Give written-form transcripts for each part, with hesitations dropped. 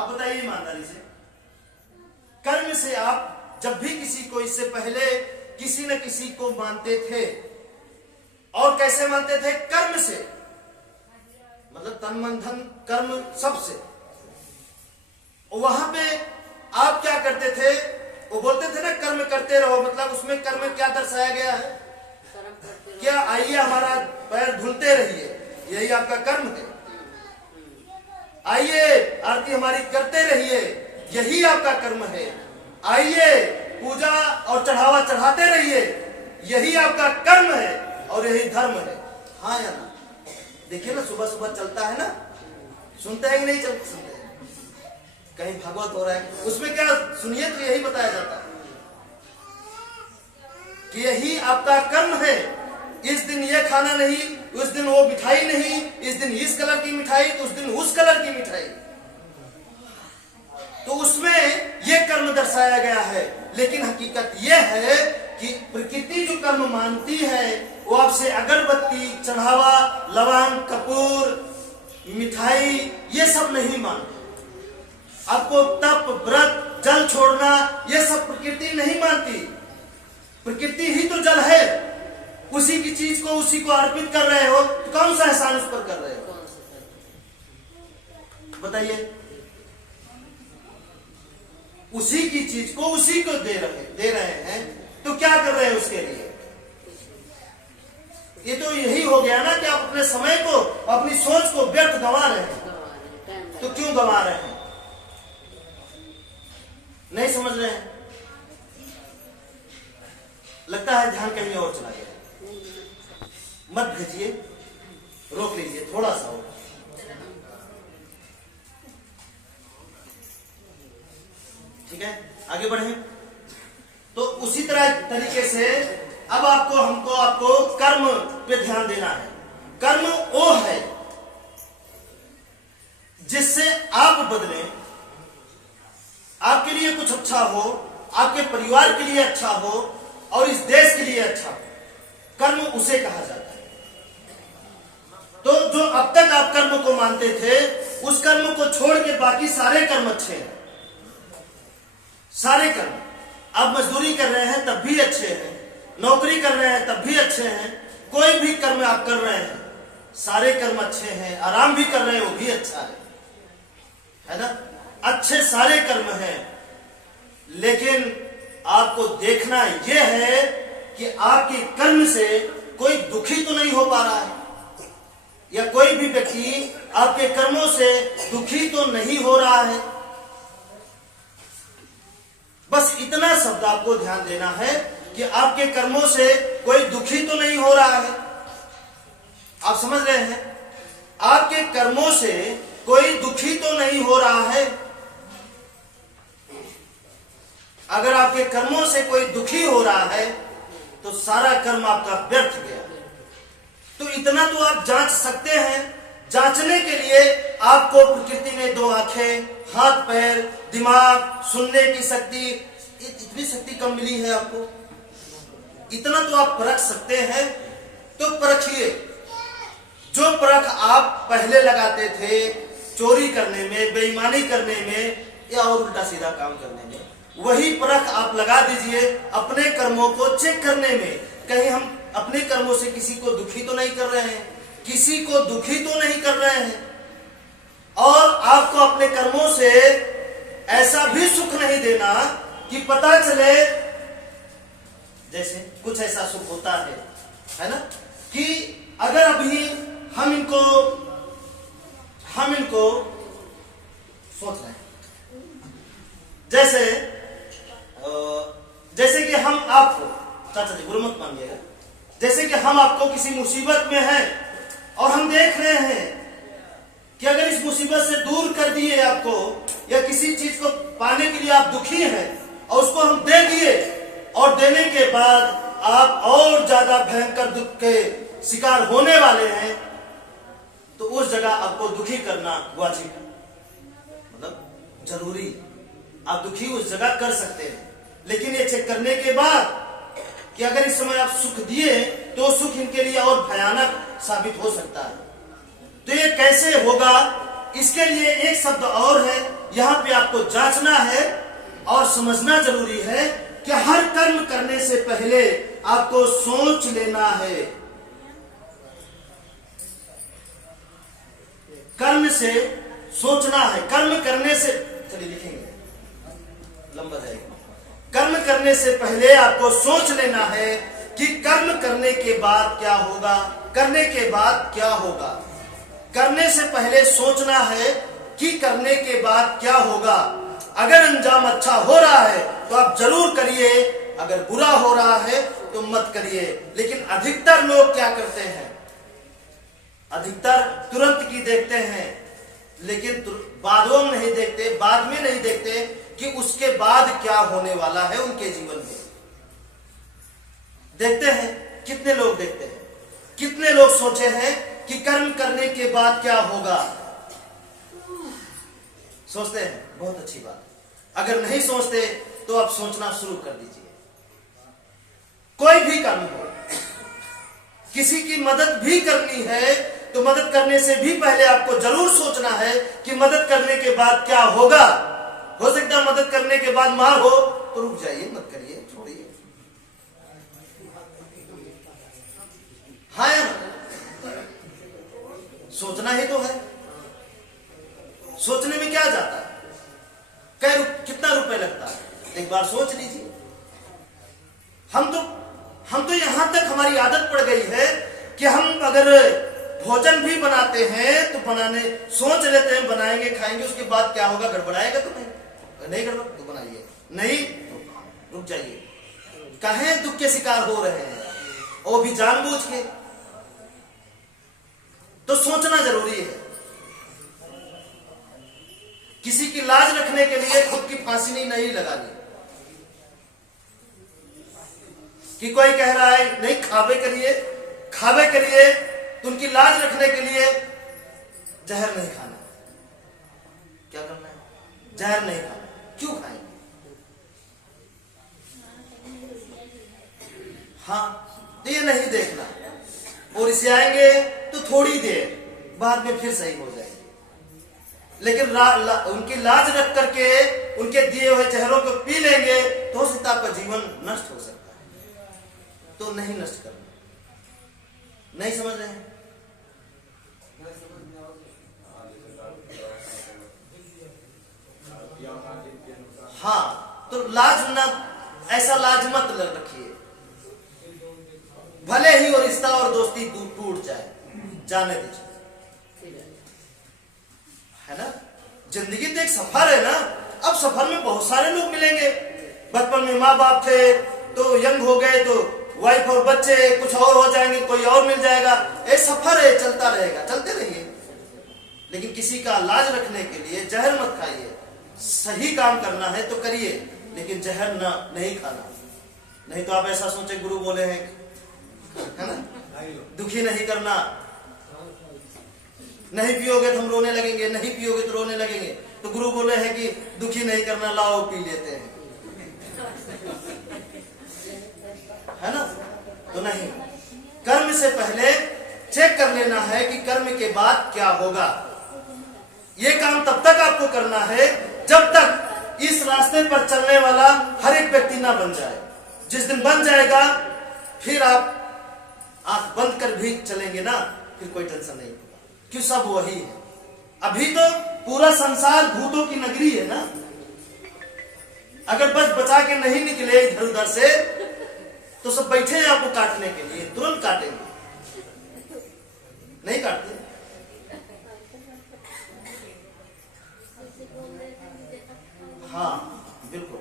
आप बताइए ईमानदारी से, कर्म से आप जब भी किसी को, इससे पहले किसी न किसी को मानते थे, और कैसे मानते थे? कर्म से, मतलब तन मन धन कर्म सबसे। वहां पे आप क्या करते थे? वो बोलते थे ना कर्म करते रहो, मतलब उसमें कर्म क्या दर्शाया गया है? क्या आइए हमारा पैर धुलते रहिए, यही आपका कर्म है। आइए आरती हमारी करते रहिए, यही आपका कर्म है। आइए पूजा और चढ़ावा चढ़ाते रहिए, यही आपका कर्म है और यही धर्म है। हाँ या ना? देखिए ना, सुबह सुबह चलता है ना, सुनते हैं कि नहीं सुनते हैं? कहीं भागवत हो रहा है, उसमें क्या सुनिए तो यही बताया जाता है कि यही आपका कर्म है। इस दिन ये खाना नहीं, उस दिन वो मिठाई नहीं, इस दिन इस कलर की मिठाई तो उस दिन उस कलर की मिठाई, तो उसमें ये कर्म दर्शाया गया है। लेकिन हकीकत यह है कि प्रकृति जो कर्म मानती है वो आपसे अगरबत्ती, चढ़ावा, लवंग, कपूर, मिठाई ये सब नहीं मानती। आपको तप, व्रत, जल छोड़ना ये सब प्रकृति नहीं मानती। प्रकृति ही तो जल है, उसी की चीज को उसी को अर्पित कर रहे हो तो कौन सा एहसान उस पर कर रहे हो? बताइए। उसी की चीज को उसी को दे रहे हैं तो क्या कर रहे हैं उसके लिए? ये तो यही हो गया ना कि आप अपने समय को, अपनी सोच को व्यर्थ गंवा रहे हैं। तो क्यों गंवा रहे हैं? नहीं समझ रहे हैं? लगता है ध्यान कहीं और चला गया। मत भेजिए, रोक लीजिए थोड़ा सा और। ठीक है, आगे बढ़े। तो उसी तरीके से अब आपको कर्म पे ध्यान देना है। कर्म वो है जिससे आप बदले, आपके लिए कुछ अच्छा हो, आपके परिवार के लिए अच्छा हो और इस देश के लिए अच्छा हो, कर्म उसे कहा जाता है। तो जो अब तक आप कर्म को मानते थे, उस कर्म को छोड़ के बाकी सारे कर्म अच्छे हैं। सारे कर्म, आप मजदूरी कर रहे हैं तब भी अच्छे हैं, नौकरी कर रहे हैं तब भी अच्छे हैं, कोई भी कर्म आप कर रहे हैं सारे कर्म अच्छे हैं। आराम भी कर रहे हैं वो भी अच्छा है ना? अच्छे सारे कर्म हैं। लेकिन आपको देखना यह है कि आपके कर्म से कोई दुखी तो नहीं हो पा रहा है, या कोई भी व्यक्ति आपके कर्मों से दुखी तो नहीं हो रहा है। बस इतना शब्द आपको ध्यान देना है कि आपके कर्मों से कोई दुखी तो नहीं हो रहा है। आप समझ रहे हैं? आपके कर्मों से कोई दुखी तो नहीं हो रहा है। अगर आपके कर्मों से कोई दुखी हो रहा है तो सारा कर्म आपका व्यर्थ गया। तो इतना तो आप जांच सकते हैं। जांचने के लिए आपको प्रकृति ने दो आंखें, हाथ पैर, दिमाग, सुनने की शक्ति, इतनी शक्ति कम मिली है आपको। इतना तो आप परख सकते हैं, तो परखिए। जो परख आप पहले लगाते थे चोरी करने में, बेईमानी करने में या और उल्टा सीधा काम करने में, वही परख आप लगा दीजिए अपने कर्मों को चेक करने में। कहीं हम अपने कर्मों से किसी को दुखी तो नहीं कर रहे हैं, किसी को दुखी तो नहीं कर रहे हैं, और आपको अपने कर्मों से ऐसा भी सुख नहीं देना कि पता चले, जैसे कुछ ऐसा सुख होता है ना, कि अगर अभी हम इनको सोच रहे हैं, जैसे कि हम आपको, चाचा जी गुरु मत मानिएगा, जैसे कि हम आपको किसी मुसीबत में हैं और हम देख रहे हैं कि अगर इस मुसीबत से दूर कर दिए आपको, या किसी चीज को पाने के लिए आप दुखी हैं और उसको हम दे दिए, और देने के बाद आप और ज्यादा भयंकर दुख के शिकार होने वाले हैं, तो उस जगह आपको दुखी करना वाजिब है, मतलब जरूरी। आप दुखी उस जगह कर सकते हैं, लेकिन ये चेक करने के बाद कि अगर इस समय आप सुख दिए तो सुख इनके लिए और भयानक साबित हो सकता है। तो ये कैसे होगा इसके लिए एक शब्द और है, यहां पे आपको जांचना है और समझना जरूरी है कि हर कर्म करने से पहले आपको सोच लेना है। कर्म से सोचना है। कर्म करने से, चलिए लिखेंगे, लंबा जाएगा। कर्म करने से पहले आपको सोच लेना है कि कर्म करने के बाद क्या होगा। करने के बाद क्या होगा, करने से पहले सोचना है कि करने के बाद क्या होगा। अगर अंजाम अच्छा हो रहा है तो आप जरूर करिए, अगर बुरा हो रहा है तो मत करिए। लेकिन अधिकतर लोग क्या करते हैं, अधिकतर तुरंत की देखते हैं, लेकिन बादों में नहीं देखते, बाद में नहीं देखते कि उसके बाद क्या होने वाला है उनके जीवन में। देखते हैं, कितने लोग देखते हैं, कितने लोग सोचे हैं कि कर्म करने के बाद क्या होगा। सोचते हैं, बहुत अच्छी बात। अगर नहीं सोचते तो आप सोचना शुरू कर दीजिए। कोई भी कर्म हो, किसी की मदद भी करनी है तो मदद करने से भी पहले आपको जरूर सोचना है कि मदद करने के बाद क्या होगा। हो सकता है मदद करने के बाद मार हो तो रुक जाइए, मत करिए, छोड़िए। हाँ, सोचना ही तो है। सोचने में क्या जाता है, कितना रुपए लगता है, एक बार सोच लीजिए। हम तो यहां तक हमारी आदत पड़ गई है कि हम अगर भोजन भी बनाते हैं तो बनाने सोच लेते हैं, बनाएंगे खाएंगे, उसके बाद क्या होगा, गड़बड़ाएगा तो नहीं गड़बड़ तो बनाइए, नहीं रुक जाइए। कहे दुख के शिकार हो रहे हैं, वो भी जानबूझ के। तो सोचना जरूरी है। किसी की लाज रखने के लिए खुद की फांसी नहीं लगानी कि कोई कह रहा है नहीं खावे करिए, तो उनकी लाज रखने के लिए जहर नहीं खाना। क्या करना है, जहर नहीं खाना। क्यों खाएंगे? हाँ, तो ये नहीं देखना। और इसे आएंगे तो थोड़ी देर बाद में फिर सही हो जाएगी। लेकिन उनकी लाज रख करके उनके दिए हुए जहरों को पी लेंगे तो हो सकता है आपका जीवन नष्ट हो सकता है। तो नहीं नष्ट करना। नहीं समझ रहे हैं? हाँ, तो लाज ना, ऐसा लाज मत रखिए। भले ही वो रिश्ता और दोस्ती टूट जाए, जाने दीजिए, है ना। जिंदगी तो एक सफर है ना। अब सफर में बहुत सारे लोग मिलेंगे। बचपन में माँ बाप थे तो यंग हो गए तो वाइफ और बच्चे, कुछ और हो जाएंगे, कोई और मिल जाएगा। ये सफर है, चलता रहेगा, चलते रहिए। लेकिन किसी का लाज रखने के लिए जहर मत खाइए। सही काम करना है तो करिए, लेकिन जहर ना नहीं खाना। नहीं तो आप ऐसा सोचे, गुरु बोले हैं, है ना, दुखी नहीं करना। नहीं पियोगे तो हम रोने लगेंगे, नहीं पियोगे तो रोने लगेंगे। तो गुरु बोले हैं कि दुखी नहीं करना, लाओ पी लेते हैं, है ना। तो नहीं, कर्म से पहले चेक कर लेना है कि कर्म के बाद क्या होगा। ये काम तब तक आपको करना है जब तक इस रास्ते पर चलने वाला हर एक व्यक्ति ना बन जाए। जिस दिन बन जाएगा फिर आप आंख बंद कर भी चलेंगे ना, फिर कोई टेंशन नहीं होगा, क्यों सब वही है। अभी तो पूरा संसार भूतों की नगरी है ना। अगर बच बचा के नहीं निकले इधर उधर से तो सब बैठे हैं आपको काटने के लिए, तुरंत काटेंगे। नहीं काटते। हाँ बिल्कुल,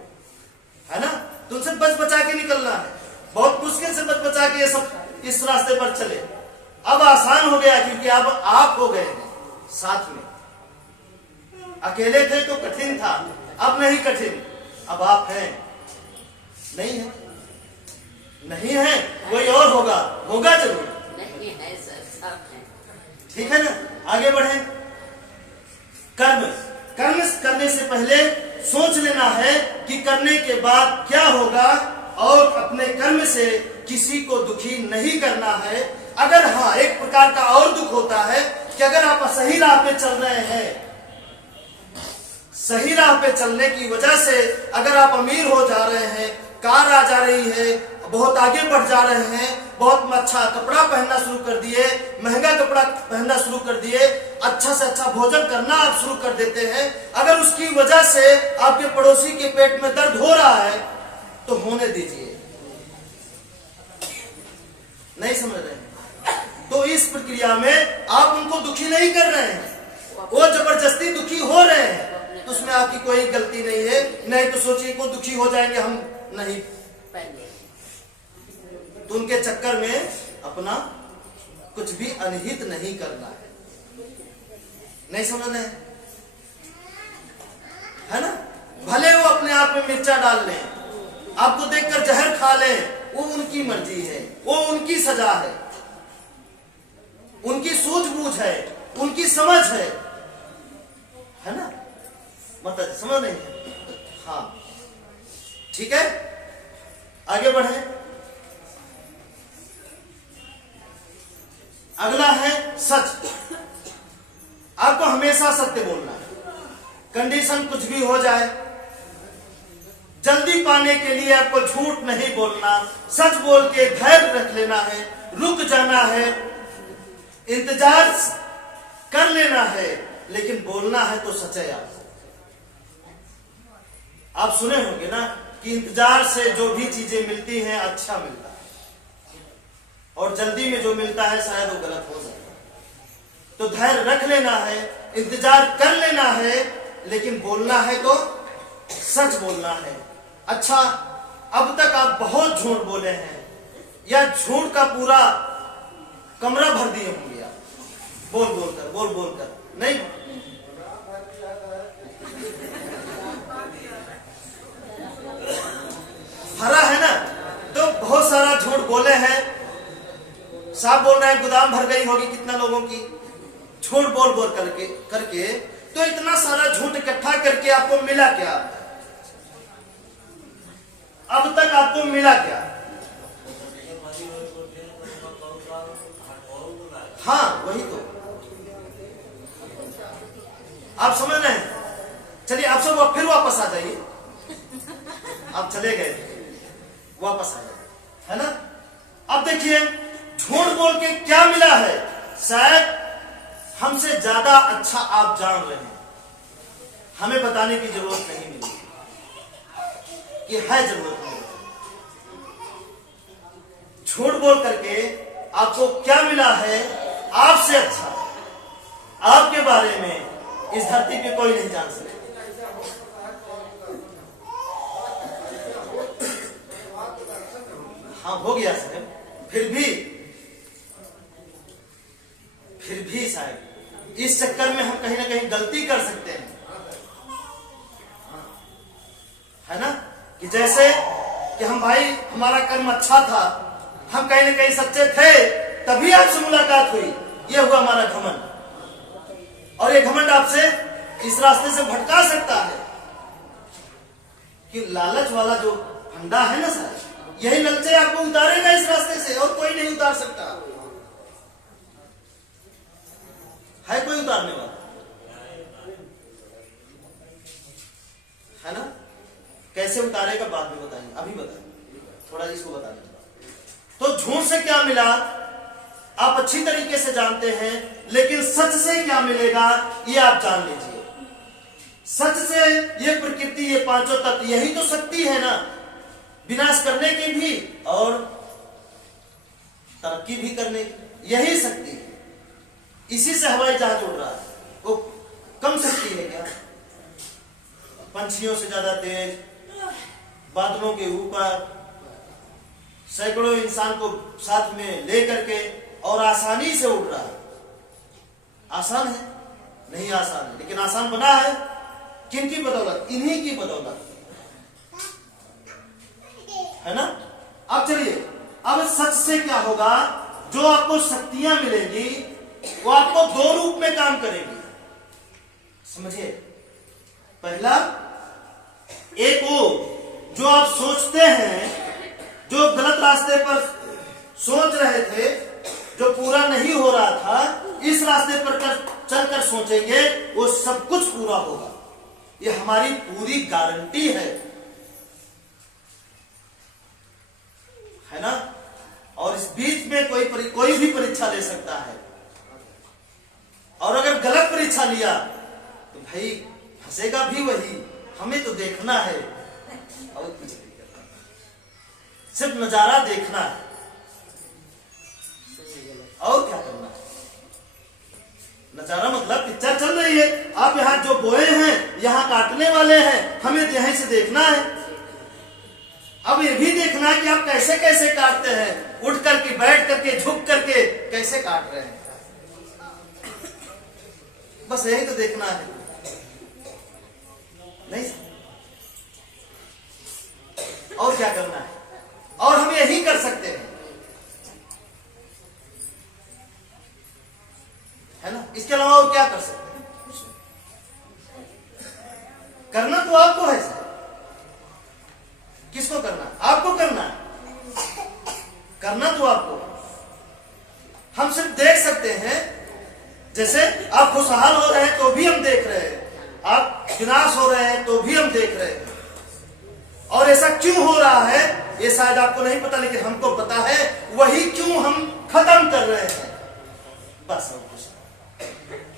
है ना। तुमसे बच बचा के निकलना है। बहुत मुश्किल से बच बचा के ये सब इस रास्ते पर चले। अब आसान हो गया क्योंकि अब आप हो गए हैं साथ में। अकेले थे तो कठिन था, अब नहीं कठिन, अब आप हैं। नहीं है, नहीं है, कोई और होगा, होगा जरूर। नहीं है सर, सब है। ठीक है ना, आगे बढ़े। कर्म करने से पहले सोच लेना है कि करने के बाद क्या होगा, और अपने कर्म से किसी को दुखी नहीं करना है। अगर हाँ, एक प्रकार का और दुख होता है कि अगर आप सही राह पे चल रहे हैं, सही राह पे चलने की वजह से अगर आप अमीर हो जा रहे हैं, कार आ जा रही है, बहुत आगे बढ़ जा रहे हैं, बहुत अच्छा कपड़ा पहनना शुरू कर दिए, महंगा कपड़ा पहनना शुरू कर दिए, अच्छा से अच्छा भोजन करना आप शुरू कर देते हैं, अगर उसकी वजह से आपके पड़ोसी के पेट में दर्द हो रहा है तो होने दीजिए। नहीं समझ रहे हैं? तो इस प्रक्रिया में आप उनको दुखी नहीं कर रहे हैं, वो जबरदस्ती दुखी हो रहे हैं, तो उसमें आपकी कोई गलती नहीं है। नहीं तो सोचिए को दुखी हो जाएंगे हम, नहीं, तो उनके चक्कर में अपना कुछ भी अनहित नहीं करना है। नहीं समझ रहे हैं? है ना? भले वो अपने आप में मिर्चा डाल लें, आपको देखकर जहर खा लें, वो उनकी मर्जी है, वो उनकी सजा है, उनकी सूझबूझ है, उनकी समझ है ना? मतलब समझ नहीं है? हाँ, ठीक है, आगे बढ़े। अगला है सच। आपको हमेशा सत्य बोलना है, कंडीशन कुछ भी हो जाए, जल्दी पाने के लिए आपको झूठ नहीं बोलना, सच बोल के धैर्य रख लेना है, रुक जाना है, इंतजार कर लेना है, लेकिन बोलना है तो सच्चाई। आप सुने होंगे ना कि इंतजार से जो भी चीजें मिलती हैं अच्छा मिलता है, और जल्दी में जो मिलता है शायद वो गलत हो जाए। तो धैर्य रख लेना है, इंतजार कर लेना है, लेकिन बोलना है तो सच बोलना है। अच्छा, अब तक आप बहुत झूठ बोले हैं, या झूठ का पूरा कमरा भर दिए होंगे आप, बोल बोलकर नहीं। भरा है ना, तो बहुत सारा झूठ बोले हैं। साहब बोल रहे हैं गोदाम भर गई होगी कितना लोगों की, झूठ बोल करके तो इतना सारा झूठ इकट्ठा करके आपको मिला क्या? अब तक आपको मिला क्या? हाँ, वही तो आप समझ रहे हैं। चलिए आप सब फिर वापस आ जाइए, आप चले गए, वापस आ जाइए, है ना? अब देखिए झूठ बोल के क्या मिला है। शायद हमसे ज्यादा अच्छा आप जान रहे हैं, हमें बताने की जरूरत नहीं मिली कि है जरूरत नहीं। झूठ बोल करके आपको क्या मिला है? आपसे अच्छा आपके बारे में इस धरती पे कोई नहीं जान सकता। हाँ, हो गया सर, फिर भी शायद इस चक्कर में हम कहीं ना कहीं गलती कर सकते हैं, है ना? कि जैसे कि हम भाई, हमारा कर्म अच्छा था, हम कहीं ना कहीं सच्चे थे, तभी आपसे मुलाकात हुई, ये हुआ हमारा घमंड। और ये घमंड आपसे इस रास्ते से भटका सकता है कि लालच वाला जो फंडा है ना सर, यही ललचे आपको उतारेगा इस रास्ते से, और कोई नहीं उतार सकता। है कोई उतारने वाला? है ना? कैसे उतारेगा बाद में बताएंगे, अभी बताएंगे, थोड़ा इसको बता दें। तो झूठ से क्या मिला आप अच्छी तरीके से जानते हैं, लेकिन सच से क्या मिलेगा ये आप जान लीजिए। सच से ये प्रकृति, ये पांचों तत्व, यही तो शक्ति है ना, विनाश करने की भी और तरक्की भी करने की, यही शक्ति है। इसी से हवाई जहाज उड़ रहा है, वो कम शक्ति है क्या? पंछियों से ज्यादा तेज, बादलों के ऊपर, सैकड़ों इंसान को साथ में लेकर के, और आसानी से उड़ रहा है। आसान है? नहीं आसान है, लेकिन आसान बना है किनकी बदौलत? इन्हीं की बदौलत, है ना? अब चलिए, अब सच से क्या होगा? जो आपको शक्तियां मिलेंगी वो आपको दो रूप में काम करेगी, समझिए। पहला, एक वो जो आप सोचते हैं, जो गलत रास्ते पर सोच रहे थे, जो पूरा नहीं हो रहा था, इस रास्ते पर चलकर सोचेंगे वो सब कुछ पूरा होगा। ये हमारी पूरी गारंटी है ना। और इस बीच में कोई भी परीक्षा ले सकता है, और अगर गलत परीक्षा लिया तो भाई फंसेगा भी वही। हमें तो देखना है और कुछ नहीं करना, सिर्फ नजारा देखना है और क्या करना है। नजारा मतलब पिक्चर चल रही है, आप यहाँ जो बोए हैं यहाँ काटने वाले हैं, हमें यहीं से देखना है। अब ये भी देखना है कि आप कैसे कैसे काटते हैं, उठ करके, बैठ करके, झुक करके कैसे काट रहे हैं। बस यही तो देखना है, नहीं? और क्या करना है? और हम यही कर सकते हैं, है ना। इसके अलावा और क्या कर सकते हैं? करना तो आपको है सर। किसको करना है? आपको करना है। करना तो आपको, हम सिर्फ देख सकते हैं। जैसे आप खुशहाल हो रहे हैं तो भी हम देख रहे हैं, आप विनाश हो रहे हैं तो भी हम देख रहे हैं। और ऐसा क्यों हो रहा है ये शायद आपको नहीं पता, लेकिन हमको पता है। वही क्यों हम खत्म कर रहे हैं, बस और कुछ।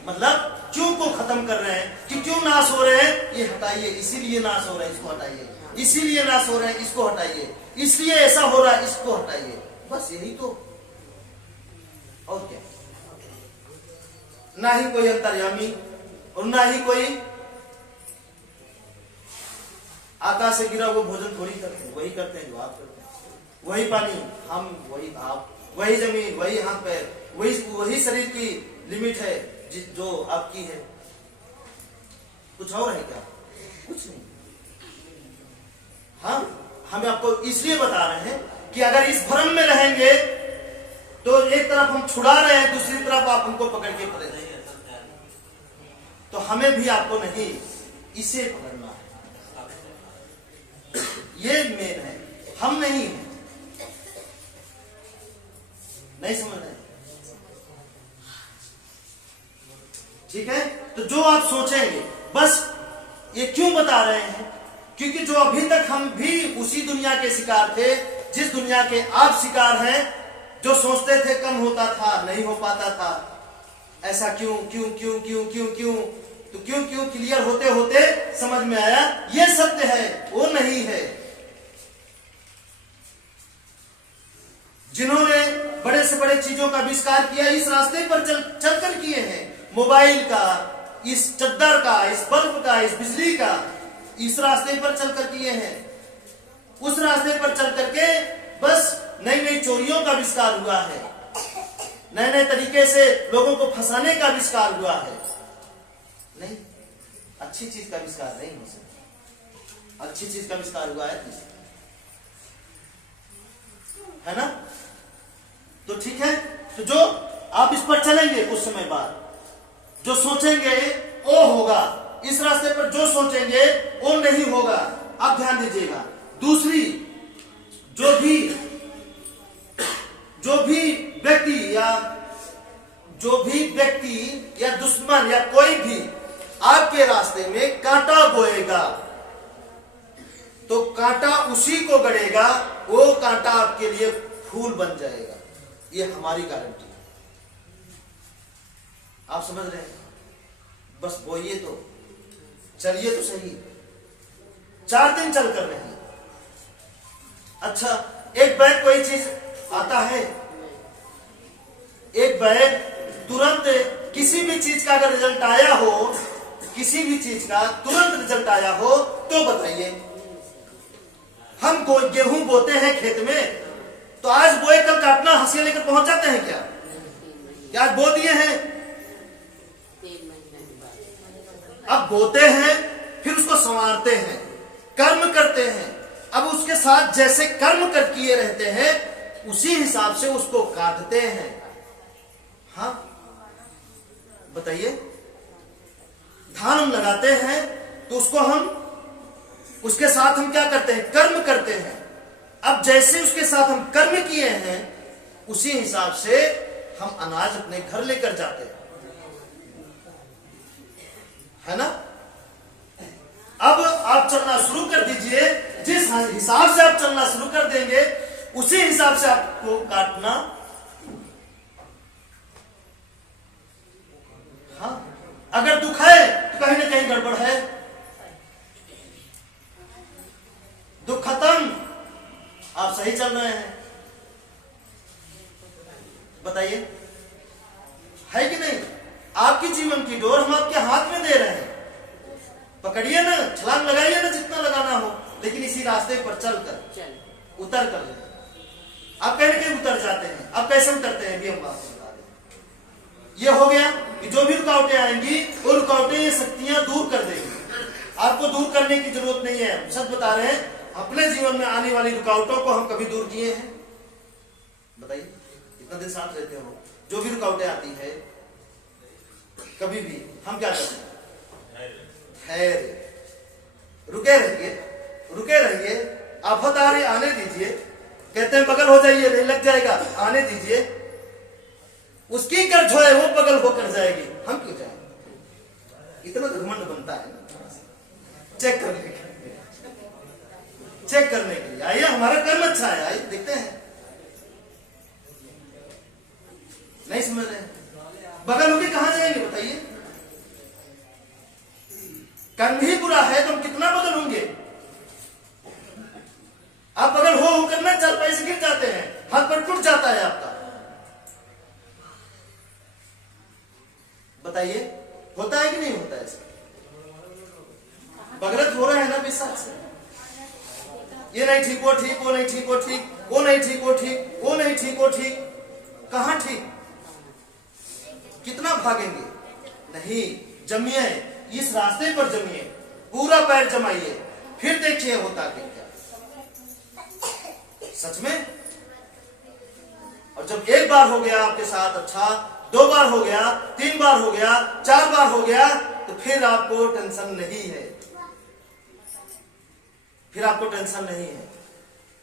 मतलब क्यों को खत्म कर रहे हैं कि क्यों नाश हो रहे हैं, ये हटाइए, इसीलिए नाश हो रहे हैं, इसको हटाइए, इसीलिए नाश हो रहे हैं, इसको हटाइए, इसलिए ऐसा हो रहा है, इसको हटाइए। बस यही तो, और क्या। ना ही कोई अंतर्यामी और ना ही कोई आकाश से गिरा वो भोजन थोड़ी करते हैं, वही करते हैं जो आप करते हैं। वही पानी हम, वही आप, वही जमीन, वही हाथ पैर, वही शरीर की लिमिट है जो आपकी है। कुछ और है क्या? कुछ नहीं। हाँ, हम आपको इसलिए बता रहे हैं कि अगर इस भ्रम में रहेंगे तो एक तरफ हम छुड़ा रहे हैं, दूसरी तरफ आप हमको पकड़ के पड़े। तो हमें भी आपको नहीं, इसे पकड़ना है। ये मेन है, हम नहीं है। नहीं समझ रहे? ठीक है। तो जो आप सोचेंगे, बस ये क्यों बता रहे हैं, क्योंकि जो अभी तक हम भी उसी दुनिया के शिकार थे जिस दुनिया के आप शिकार हैं। जो सोचते थे कम होता था, नहीं हो पाता था, ऐसा क्यों क्यों क्यों क्यों क्यों क्यों, तो क्यों क्यों क्लियर होते होते समझ में आया ये सत्य है, वो नहीं है। जिन्होंने बड़े से बड़े चीजों का आविष्कार किया इस रास्ते पर चलकर किए हैं। मोबाइल का, इस चद्दर का, इस बल्ब का, इस बिजली का, इस रास्ते पर चलकर किए हैं। उस रास्ते पर चल करके बस नई नई चोरियों का आविष्कार हुआ है, नए नए तरीके से लोगों को फंसाने का आविष्कार हुआ है। नहीं, अच्छी चीज का आविष्कार नहीं हो सकता। अच्छी चीज का आविष्कार हुआ है ना। तो ठीक है। तो जो आप इस पर चलेंगे कुछ समय बाद, जो सोचेंगे वो होगा। इस रास्ते पर जो सोचेंगे वो नहीं होगा। आप ध्यान दीजिएगा। दूसरी, जो भी व्यक्ति या दुश्मन या कोई भी आपके रास्ते में कांटा बोएगा तो कांटा उसी को गड़ेगा, वो कांटा आपके लिए फूल बन जाएगा। ये हमारी गारंटी है। आप समझ रहे हैं? बस बोइए तो, चलिए तो सही। 4 दिन चल कर नहीं। अच्छा, एक बैग कोई चीज आता है, एक बैग तुरंत किसी भी चीज का अगर रिजल्ट आया हो, किसी भी चीज का तुरंत रिजल्ट आया हो तो बताइए। हम गेहूं बोते हैं खेत में, तो आज बोए कल काटना हंसिया लेकर पहुंच जाते हैं क्या? क्या आज बो दिए हैं, अब बोते हैं, फिर उसको संवारते हैं, कर्म करते हैं। अब उसके साथ जैसे कर्म कर किए रहते हैं उसी हिसाब से उसको काटते हैं। हाँ बताइए, धान हम लगाते हैं तो उसके साथ हम क्या करते हैं? कर्म करते हैं। अब जैसे उसके साथ हम कर्म किए हैं उसी हिसाब से हम अनाज अपने घर लेकर जाते हैं। है ना। अब आप चलना शुरू कर दीजिए, जिस हिसाब से आप चलना शुरू कर देंगे उसी हिसाब से आपको काटना। हाँ, अगर दुख है तो कहीं ना कहीं गड़बड़ है। दुख खत्म, आप सही चल रहे हैं। बताइए, है कि नहीं? आपकी जीवन की डोर हम आपके हाथ में दे रहे हैं। पकड़िए ना, छलांग लगाइए ना जितना लगाना हो, लेकिन इसी रास्ते पर चलकर उतर कर आप कहीं ना कहीं उतर जाते हैं। आप कैसे उतरते हैं भी हम आपको बता दें। ये हो गया कि जो भी रुकावटें आएंगी वो रुकावटें ये शक्तियां दूर कर देंगी। आपको दूर करने की जरूरत नहीं है। सच बता रहे हैं, अपने जीवन में आने वाली रुकावटों को हम कभी दूर किए हैं? बताइए, इतना दिन साथ रहते हो, जो भी रुकावटें आती है कभी भी हम क्या करते हैं? रुके रहिए, रुके रहिए। आफत आ रही, आने दीजिए। कहते हैं बगल हो जाइए, नहीं लग जाएगा, आने दीजिए। उसकी कर जो है वो बगल होकर जाएगी, हम क्यों जाएंगे? इतना घमंड बनता है। चेक करने के लिए, चेक करने के लिए आइए, हमारा कर्म अच्छा है, आइए देखते हैं। नहीं समझ रहे? बगल होके कहां जाएंगे बताइए? कर्म ही बुरा है तो हम कितना बदल होंगे? आप बगल हो होकर ना चारपाई से गिर जाते हैं, हाथ पर टूट जाता है आपका। बताइए, होता है कि नहीं होता है? बगलत हो रहा है ना विश्वास से। ये नहीं ठीक, वो ठीक, वो नहीं ठीक, वो ठीक, वो नहीं ठीक, वो ठीक, वो नहीं ठीक, वो ठीक। कहां ठीक? कितना भागेंगे? नहीं, जमिए, इस रास्ते पर जमिए, पूरा पैर जमाइए, फिर देखिए होता क्या। सच में। और जब एक बार हो गया आपके साथ अच्छा, 2 बार हो गया, 3 बार हो गया, 4 बार हो गया, तो फिर आपको टेंशन नहीं है। फिर आपको टेंशन नहीं है,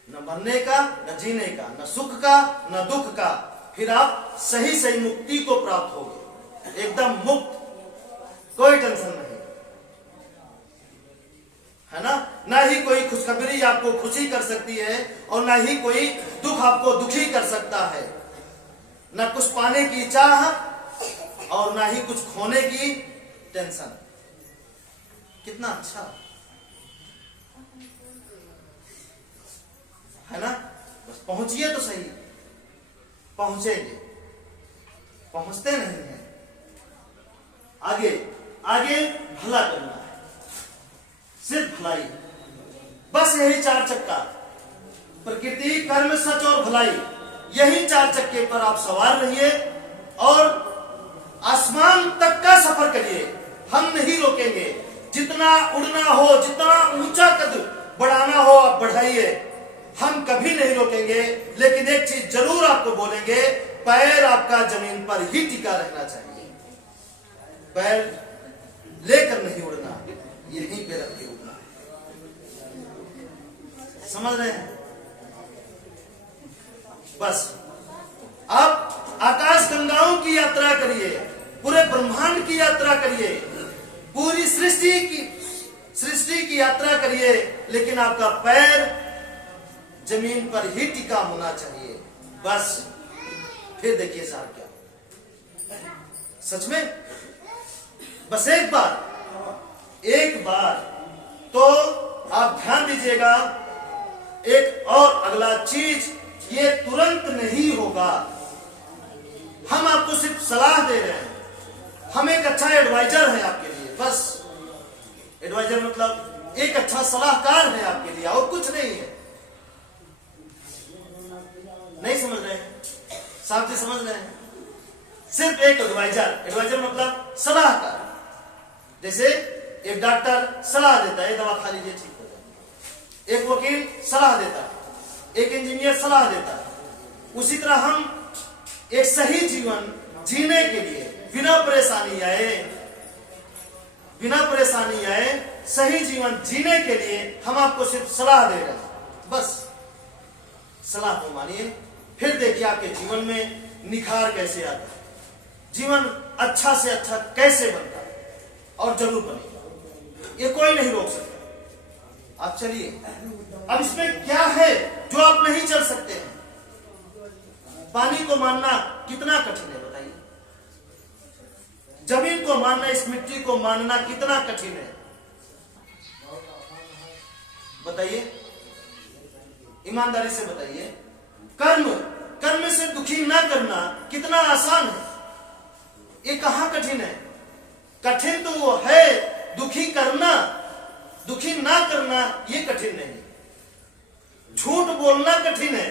न मरने का, न जीने का, न सुख का, न दुख का। फिर आप सही सही मुक्ति को प्राप्त होगे, एकदम मुक्त, कोई टेंशन नहीं, है ना। ना ही कोई खुशखबरी आपको खुशी कर सकती है और ना ही कोई दुख आपको दुखी कर सकता है। ना कुछ पाने की चाह और ना ही कुछ खोने की टेंशन। कितना अच्छा है ना। बस पहुंचिए तो सही, पहुंचेंगे, पहुंचते नहीं है। आगे आगे भला करना है, सिर्फ भलाई, बस यही 4 चक्का, प्रकृति, कर्म, सच और भलाई, यही 4 चक्के पर आप सवार रहिए और आसमान तक का सफर करिए। हम नहीं रोकेंगे। जितना उड़ना हो, जितना ऊंचा कद बढ़ाना हो आप बढ़ाइए, हम कभी नहीं रोकेंगे। लेकिन एक चीज जरूर आपको बोलेंगे, पैर आपका जमीन पर ही टिका रहना चाहिए। पैर लेकर नहीं उड़ना, यहीं पे रख के उड़ना। समझ रहे हैं? बस आप आकाश गंगाओं की यात्रा करिए, पूरे ब्रह्मांड की यात्रा करिए, पूरी सृष्टि की यात्रा करिए, लेकिन आपका पैर जमीन पर ही टिका होना चाहिए। बस फिर देखिए साहब क्या, सच में। बस एक बार तो आप ध्यान दीजिएगा। एक और अगला चीज, ये तुरंत नहीं होगा। हम आपको सिर्फ सलाह दे रहे हैं, हम एक अच्छा एडवाइजर हैं आपके लिए। बस एडवाइजर मतलब एक अच्छा सलाहकार है आपके लिए, और कुछ नहीं है। नहीं समझ रहे हैं? साफ जी समझ रहे हैं? सिर्फ एक एडवाइजर मतलब सलाहकार। जैसे एक डॉक्टर सलाह देता है, दवा खा लीजिए ठीक हो जाए। एक वकील सलाह देता है, एक इंजीनियर सलाह देता है। उसी तरह हम एक सही जीवन जीने के लिए बिना परेशानी आए सही जीवन जीने के लिए हम आपको सिर्फ सलाह दे रहे हैं। बस सलाह को मानिए, फिर देखिए आपके जीवन में निखार कैसे आता है, जीवन अच्छा से अच्छा कैसे बनता है। और जरूर बनेगा, ये कोई नहीं रोक सकता। आप चलिए, अब इसमें क्या है जो आप नहीं चल सकते हैं? पानी को मानना कितना कठिन है बताइए, जमीन को मानना, इस मिट्टी को मानना कितना कठिन है बताइए, ईमानदारी से बताइए। कर्म से दुखी ना करना कितना आसान है, ये कहां कठिन है? कठिन तो वो है दुखी करना, दुखी ना करना ये कठिन नहीं। झूठ बोलना कठिन है,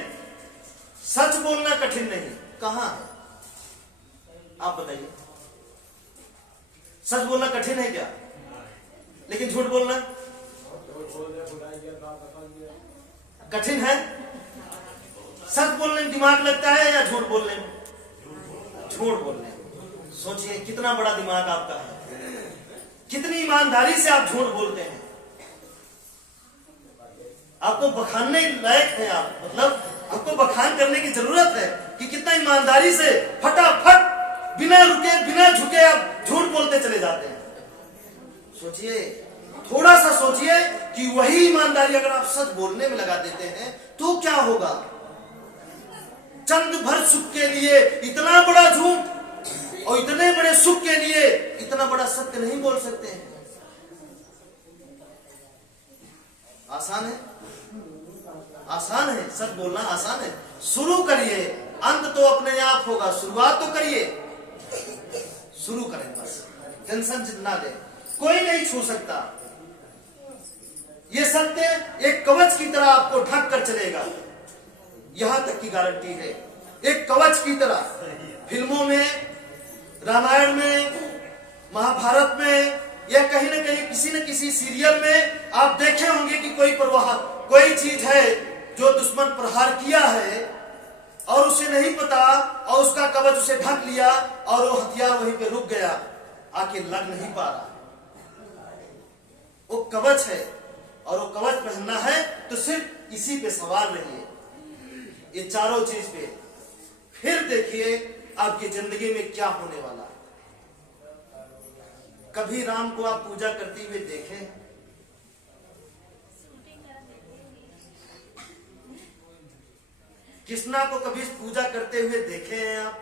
सच बोलना कठिन नहीं। कहां है आप बताइए? सच बोलना कठिन है क्या? लेकिन झूठ बोलना कठिन है? सच बोलने में दिमाग लगता है या झूठ बोलने में? झूठ बोलने में। सोचिए कितना बड़ा दिमाग आपका है, कितनी ईमानदारी से आप झूठ बोलते हैं। आपको बखानने लायक है आप, मतलब आपको बखान करने की जरूरत है कि कितना ईमानदारी से फटाफट बिना रुके बिना झुके आप झूठ बोलते चले जाते हैं। सोचिए, थोड़ा सा सोचिए कि वही ईमानदारी अगर आप सच बोलने में लगा देते हैं तो क्या होगा? चंद भर सुख के लिए इतना बड़ा झूठ और इतने बड़े सुख के लिए इतना बड़ा सत्य नहीं बोल सकते हैं। आसान है? आसान है, सच बोलना आसान है। शुरू करिए, अंत तो अपने आप होगा, शुरुआत तो करिए। शुरू करें बस, टेंशन जितना ले, कोई नहीं छू सकता। ये सत्य एक कवच की तरह आपको ढक कर चलेगा, यहां तक की गारंटी है। एक कवच की तरह फिल्मों में, रामायण में, महाभारत में या कहीं ना कहीं किसी न किसी सीरियल में आप देखे होंगे कि कोई चीज है जो दुश्मन प्रहार किया है और उसे नहीं पता और उसका कवच उसे ढक लिया और वो हथियार वहीं पे रुक गया, आके लग नहीं पा रहा। वो कवच है और वो कवच पहनना है तो सिर्फ इसी पे सवार रहिए, ये चारों चीज पे। फिर देखिए आपकी जिंदगी में क्या होने वाला है। कभी राम को आप पूजा करते हुए देखें? कृष्णा को कभी पूजा करते हुए देखे हैं आप?